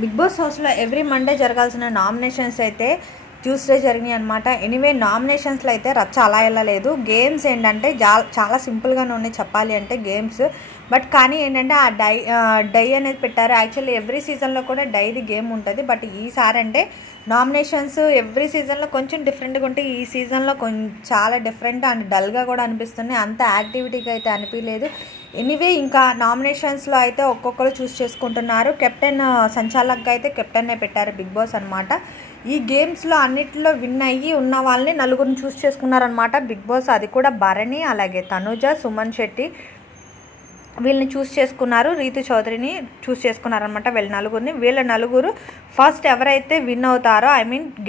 Big boss హౌస్లో every Monday జరగాల్సిన nominations అయితే ట్యూస్డే జరిగినాయి అనమాట. ఎనీవే నామినేషన్స్లో అయితే రచ్చ అలా వెళ్ళలేదు. గేమ్స్ ఏంటంటే చాలా సింపుల్గానే ఉన్నాయి చెప్పాలి అంటే గేమ్స్. బట్ కానీ ఏంటంటే ఆ డై అనేది పెట్టారు. యాక్చువల్లీ ఎవ్రీ సీజన్లో కూడా డైది గేమ్ ఉంటుంది. బట్ ఈసారి అంటే నామినేషన్స్ ఎవ్రీ సీజన్లో కొంచెం డిఫరెంట్గా ఉంటే ఈ సీజన్లో చాలా డిఫరెంట్ అండ్ డల్గా కూడా అనిపిస్తున్నాయి. అంత యాక్టివిటీగా అయితే అనిపించలేదు. ఎనీవే ఇంకా నామినేషన్స్లో అయితే ఒక్కొక్కరు చూస్ చేసుకుంటున్నారు. కెప్టెన్ సంచాలక్గా అయితే కెప్టెన్నే పెట్టారు బిగ్ బాస్ అనమాట. ఈ గేమ్స్లో అన్నిటిలో విన్ అయ్యి ఉన్న వాళ్ళని నలుగురిని చూస్ చేసుకున్నారనమాట బిగ్ బాస్. అది కూడా భరణి, అలాగే తనుజ, సుమన్ శెట్టి వీళ్ళని చూస్ చేసుకున్నారు. రీతు చౌదరిని చూస్ చేసుకున్నారనమాట. వీళ్ళ నలుగురు ఫస్ట్ ఎవరైతే విన్ అవుతారో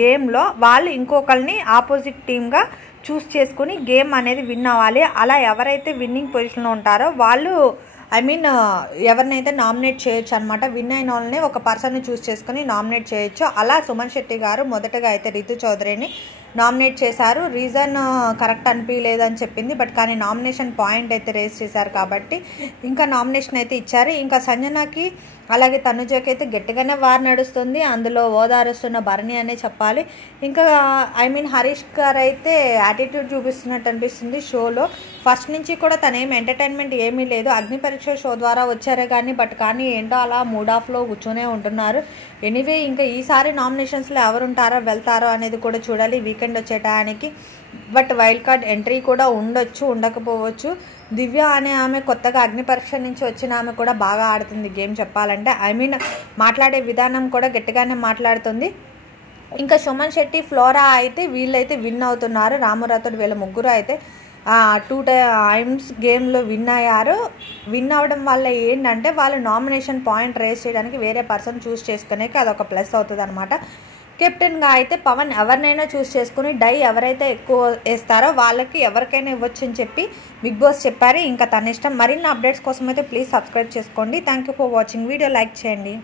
గేమ్లో వాళ్ళు ఇంకొకరిని ఆపోజిట్ టీమ్గా చూస్ చేసుకుని గేమ్ అనేది విన్ అవ్వాలి. అలా ఎవరైతే విన్నింగ్ పొజిషన్లో ఉంటారో వాళ్ళు ఎవరినైతే నామినేట్ చేయొచ్చు అనమాట. విన్ అయిన వాళ్ళని ఒక పర్సన్ని చూస్ చేసుకుని నామినేట్ చేయొచ్చు. అలా సుమన్ శెట్టి గారు మొదటగా అయితే రీతు చౌదరిని నామినేట్ చేశారు. రీజన్ కరెక్ట్ అనిపించలేదని చెప్పింది. బట్ కానీ నామినేషన్ పాయింట్ అయితే రేస్ చేశారు కాబట్టి ఇంకా నామినేషన్ అయితే ఇచ్చారు. ఇంకా సంజనాకి అలాగే తనుజకి అయితే గట్టిగానే వార్ నడుస్తుంది. అందులో ఓదారుస్తున్న భరణి అనే చెప్పాలి. ఇంకా హరీష్ గారు అయితే యాటిట్యూడ్ చూపిస్తున్నట్టు అనిపిస్తుంది షోలో. ఫస్ట్ నుంచి కూడా తనేం ఎంటర్టైన్మెంట్ ఏమీ లేదు. అగ్ని పరీక్ష షో ద్వారా వచ్చారే కానీ ఏంటో అలా మూడ్ ఆఫ్లో కూర్చొనే ఉంటున్నారు. ఎనీవే ఇంకా ఈసారి నామినేషన్స్లో ఎవరు ఉంటారో వెళ్తారో అనేది కూడా చూడాలి వీకెండ్ వచ్చే టయానికి. బట్ వైల్డ్ కార్డ్ ఎంట్రీ కూడా ఉండొచ్చు, ఉండకపోవచ్చు. దివ్య అనే ఆమె కొత్తగా అగ్ని పరీక్ష నుంచి వచ్చిన ఆమె కూడా బాగా ఆడుతుంది గేమ్ చెప్పాలంటే. మాట్లాడే విధానం కూడా గట్టిగానే మాట్లాడుతుంది. ఇంకా సుమన్ శెట్టి, ఫ్లోరా అయితే వీళ్ళైతే విన్ అవుతున్నారు. రామురాథోడ్ వీళ్ళ ముగ్గురు అయితే 2 times గేమ్లో విన్ అయ్యారు. విన్ అవ్వడం వల్ల ఏంటంటే వాళ్ళు నామినేషన్ పాయింట్ రేస్ చేయడానికి వేరే పర్సన్ చూస్ చేసుకునేకి అదొక ప్లస్ అవుతుంది అనమాట. కెప్టెన్గా అయితే పవన్ ఎవరినైనా చూస్ చేసుకుని డై ఎవరైతే ఎక్కువ వేస్తారో వాళ్ళకి ఎవరికైనా ఇవ్వచ్చు అని చెప్పి బిగ్ బాస్ చెప్పారు. ఇంకా తన ఇష్టం. మరిన్ని అప్డేట్స్ కోసం అయితే ప్లీజ్ సబ్స్క్రైబ్ చేసుకోండి. Thank you for watching. Video like చేయండి.